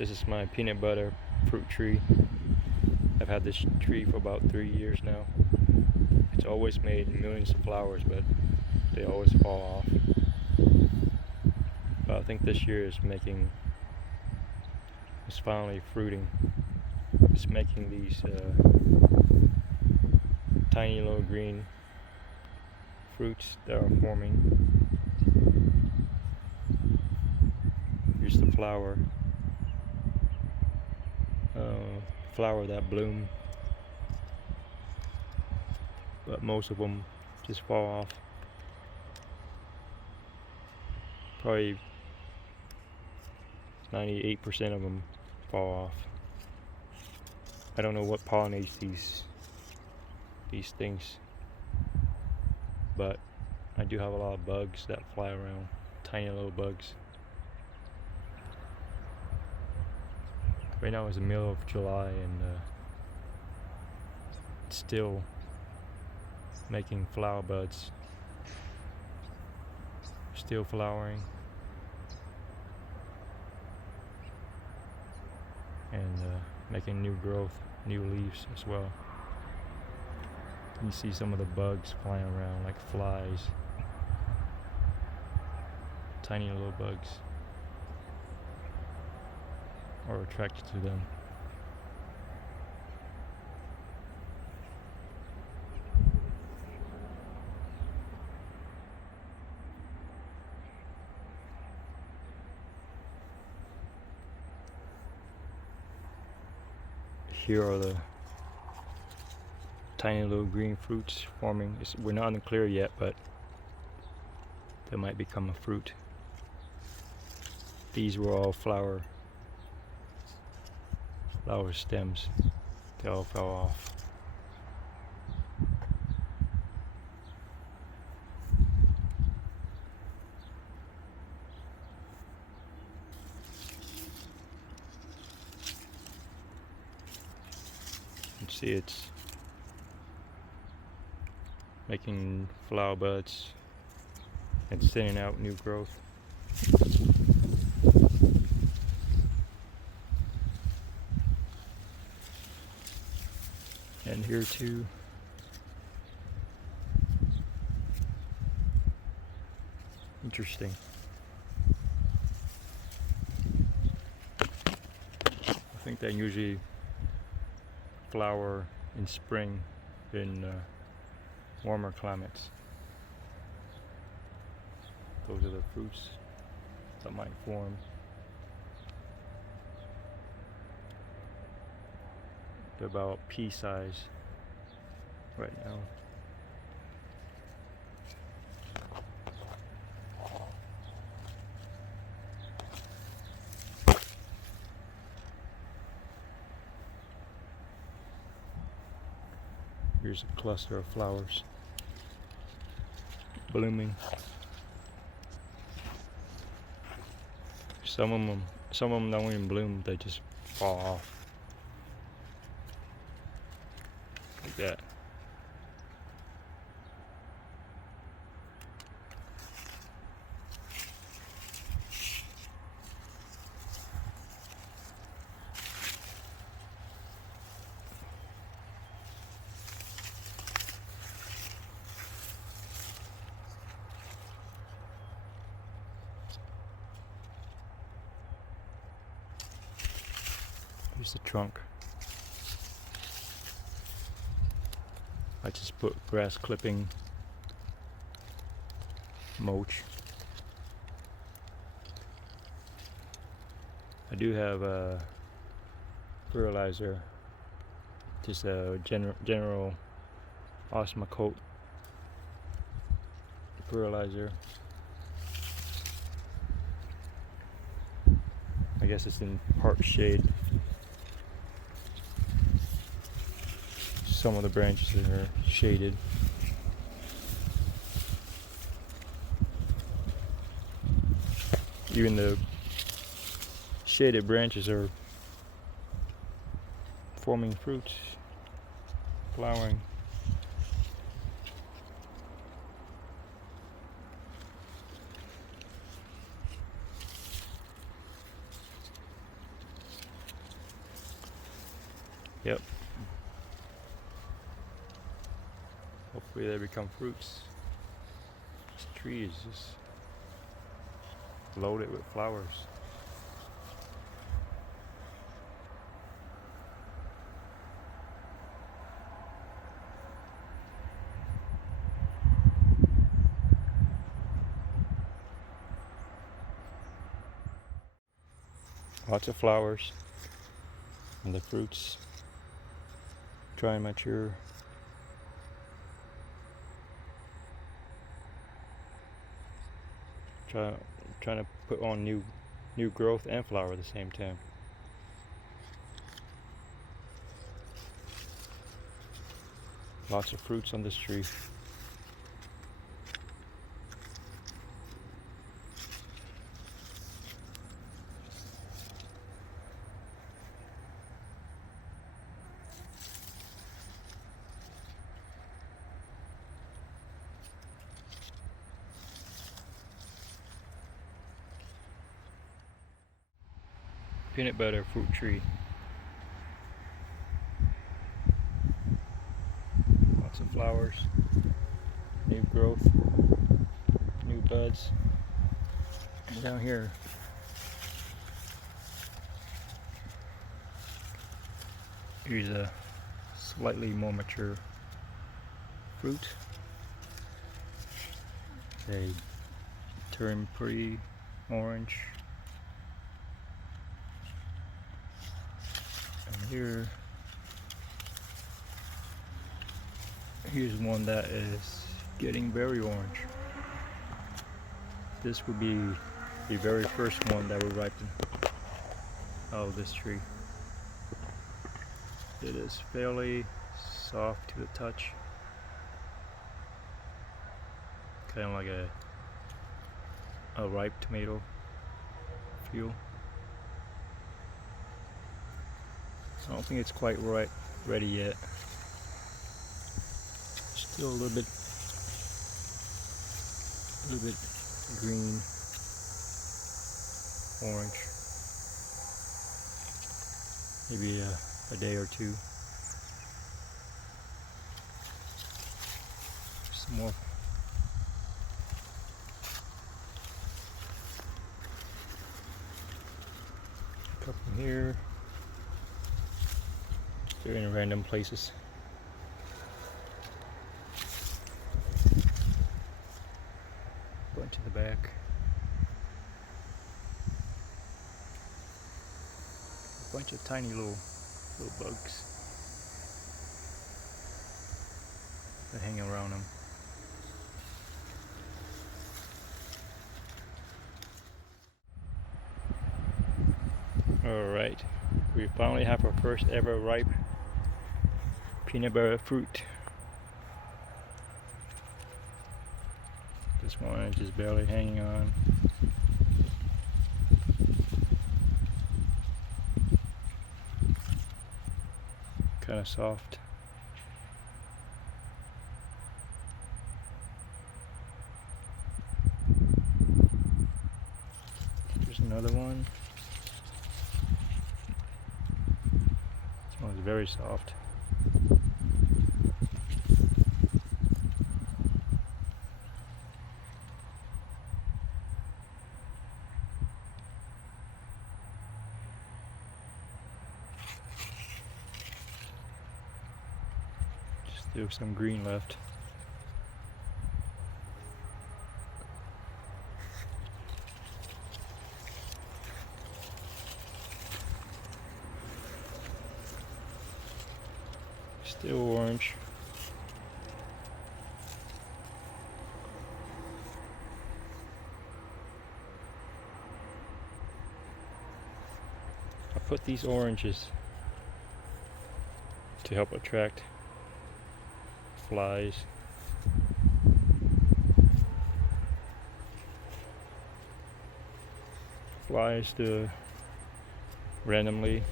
This is my peanut butter fruit tree. I've had this tree for about 3 years now. It's always made millions of flowers, but they always fall off. But I think this year it's finally fruiting. It's making these tiny little green fruits that are forming. Here's the flower that bloom, but most of them just fall off. Probably 98% of them fall off. I don't know what pollinates these things, but I do have a lot of bugs that fly around, tiny little bugs. Right now it's the middle of July and it's still making flower buds, still flowering, and making new growth, new leaves as well. You see some of the bugs flying around like flies, tiny little bugs, are attracted to them. Here are the tiny little green fruits forming. We're not unclear yet, but they might become a fruit. These were all flower stems. They all fell off. You can see it's making flower buds and sending out new growth. And here too, interesting. I think they usually flower in spring in warmer climates. Those are the fruits that might form. They're about pea size right now. Here's a cluster of flowers blooming. Some of them don't even bloom, they just fall off. Like that. Here's the trunk. I just put grass clipping mulch. I do have a fertilizer, just a general Osmocote fertilizer. I guess it's in part shade. Some of the branches are shaded. Even the shaded branches are forming fruits, flowering. Yep. Hopefully they become fruits. This tree is just loaded with flowers. Lots of flowers, and the fruits try and mature. Trying to put on new growth and flower at the same time. Lots of fruits on this tree. Peanut butter fruit tree. Lots of flowers, new growth, new buds. And down here, here's a slightly more mature fruit. They turn pretty orange. And here's one that is getting very orange. This would be the very first one that would ripen out of this tree. It is fairly soft to the touch, kind of like a ripe tomato feel. I don't think it's quite ready yet. Still a little bit green, orange. Maybe a day or two. Some more. A couple here. They're in random places. Bunch in the back. A bunch of tiny little bugs that hang around them. Alright, we finally have our first ever ripe peanut butter fruit. This one is just barely hanging on. Kind of soft. There's another one. This one's very soft. Still some green left. Still orange. I put these oranges to help attract flies. Flies to randomly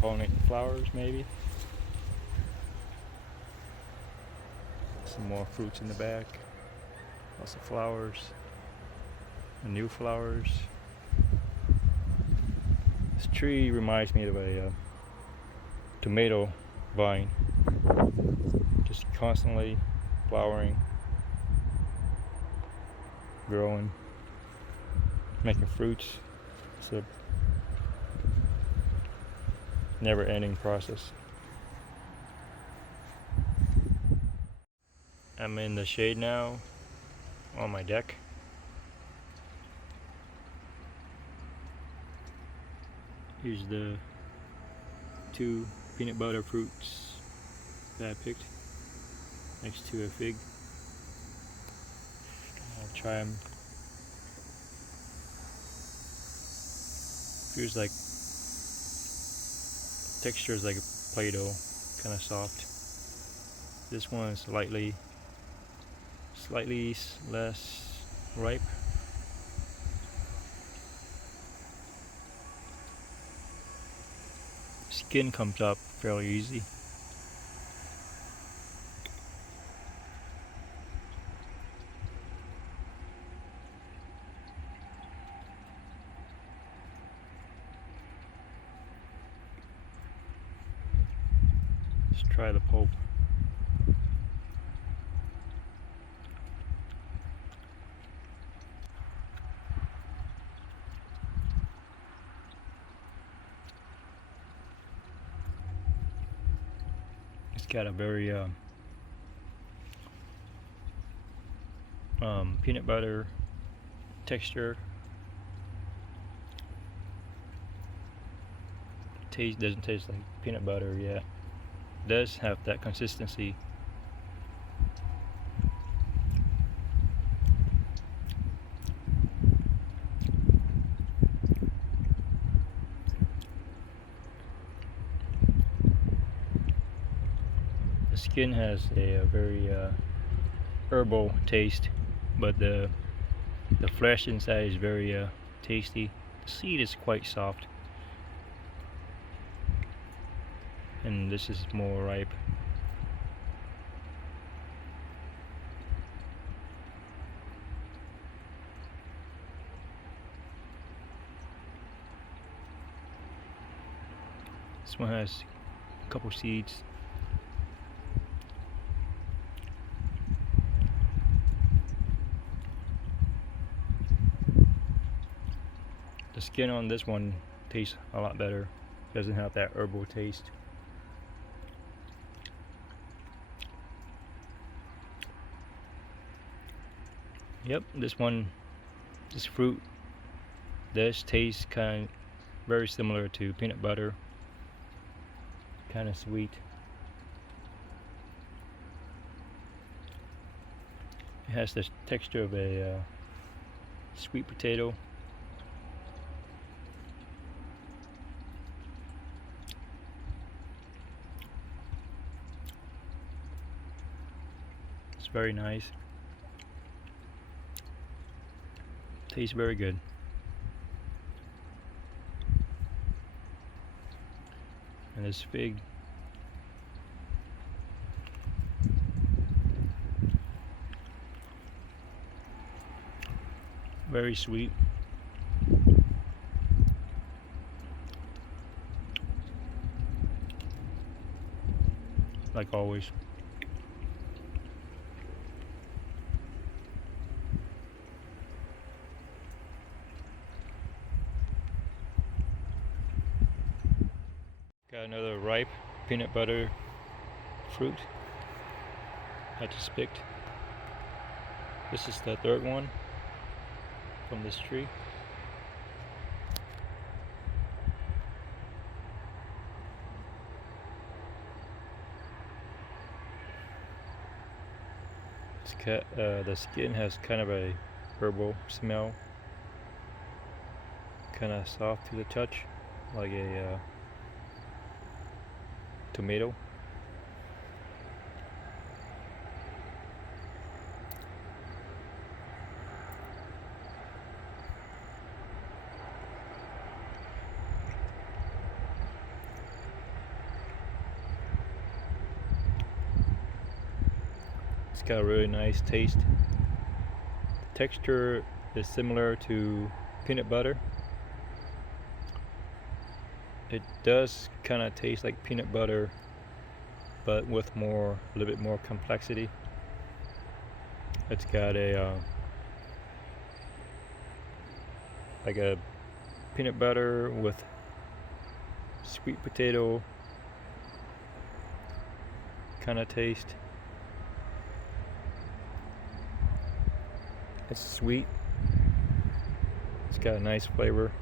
pollinate flowers, maybe. Some more fruits in the back. Lots of flowers. And new flowers. This tree reminds me of a tomato vine, just constantly flowering, growing, making fruits. It's a never-ending process. I'm in the shade now on my deck. Here's the 2 peanut butter fruits that I picked next to a fig. I'll try them. Feels like texture is like a Play-Doh, kind of soft. This one is slightly less ripe. Skin comes up fairly easy. Let's try the pulp. It's got a very peanut butter texture. Doesn't taste like peanut butter yet. Does have that consistency. The skin has a very herbal taste, but the flesh inside is very tasty. The seed is quite soft, and this is more ripe. This one has a couple seeds. The skin on this one tastes a lot better. Doesn't have that herbal taste. Yep, this fruit does taste very similar to peanut butter. Kind of sweet. It has the texture of a sweet potato. It's very nice. Tastes very good. And this fig, very sweet. Like always. Got another ripe peanut butter fruit I just picked. This is the 3rd one from this tree. The skin has kind of a herbal smell, kind of soft to the touch, like a tomato. It's got a really nice taste. The texture is similar to peanut butter. It does kind of taste like peanut butter, but with a little bit more complexity. It's got like a peanut butter with sweet potato kind of taste. It's sweet. It's got a nice flavor,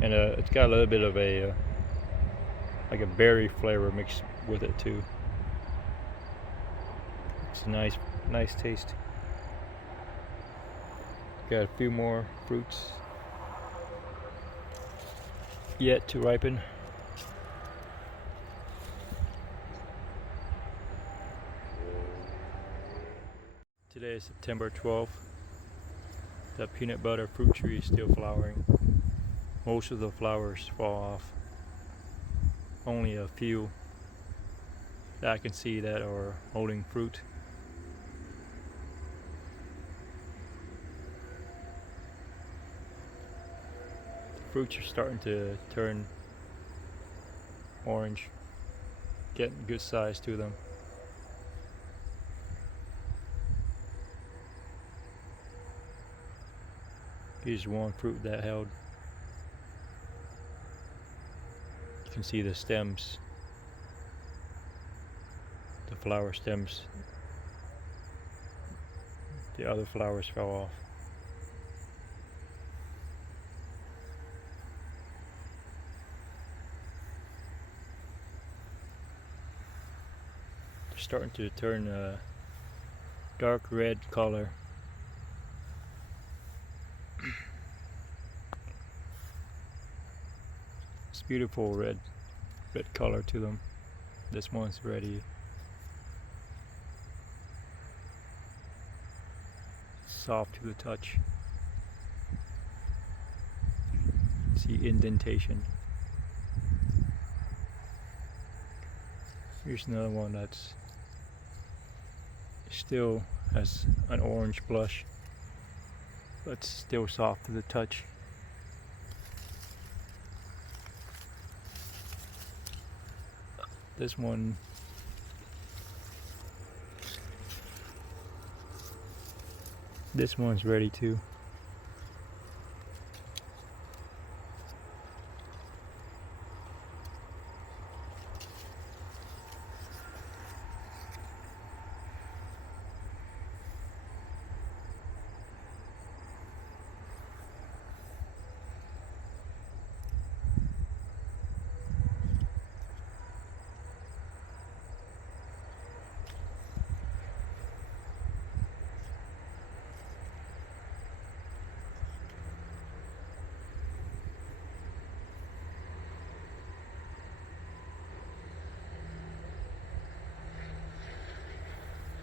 and it's got a little bit of a like a berry flavor mixed with it too. It's a nice taste. Got a few more fruits yet to ripen. Today is September 12th. The peanut butter fruit tree is still flowering. Most of the flowers fall off. Only a few that I can see that are holding fruit. The fruits are starting to turn orange, getting good size to them. Here's one fruit that held. You can see the stems, the flower stems. The other flowers fell off. They're starting to turn a dark red color. It's beautiful red color to them. This one's ready. Soft to the touch. See indentation. Here's another one that's still has an orange blush, but still soft to the touch. This one's ready too.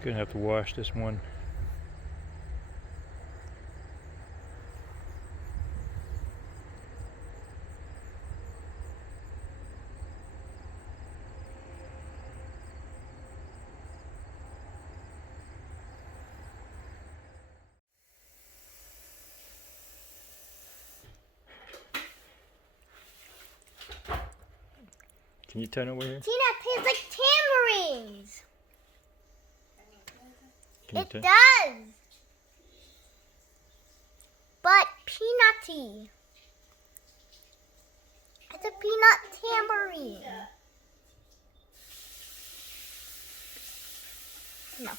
Gonna have to wash this one. Can you turn over here? Tina, tastes like tamarines. It does. But peanutty. It's a peanut tamarine. No.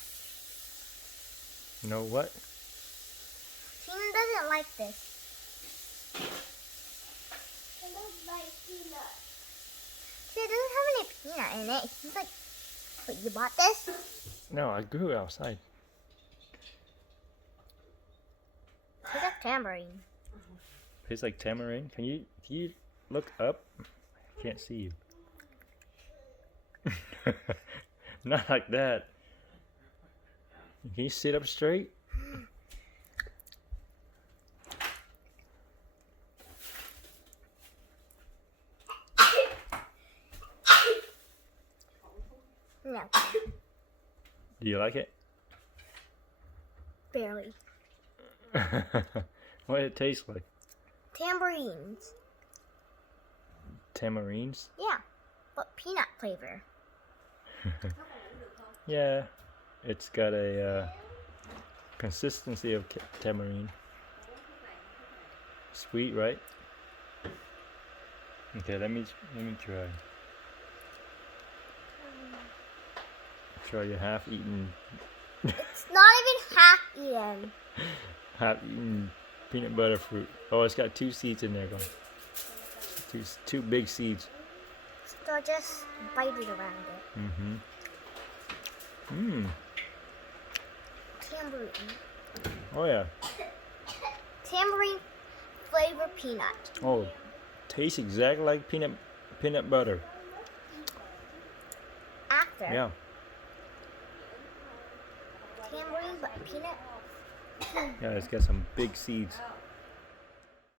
No what? Tina doesn't like this. I don't like peanuts. See, it doesn't have any peanut in it. He's like, wait, you bought this? No, I grew it outside. It's like tamarind. Tastes like tamarind. Can you look up? I can't see you. Not like that. Can you sit up straight? No. Do you like it? Barely. What does it taste like? Tambourines. Tamarinds? Yeah, but peanut flavor. Yeah, it's got a consistency of tamarind. Sweet, right? Okay, let me try. Show you half eaten It's not even half eaten. half eaten peanut butter fruit. Oh, it's got 2 seeds in there, guys. Two big seeds. So just bite it around it. Mm-hmm. Mmm. Tamarind. Oh yeah. Tamarind flavor peanut. Oh, tastes exactly like peanut butter. After. Yeah. Tamarind but peanut. Yeah, it's got some big seeds.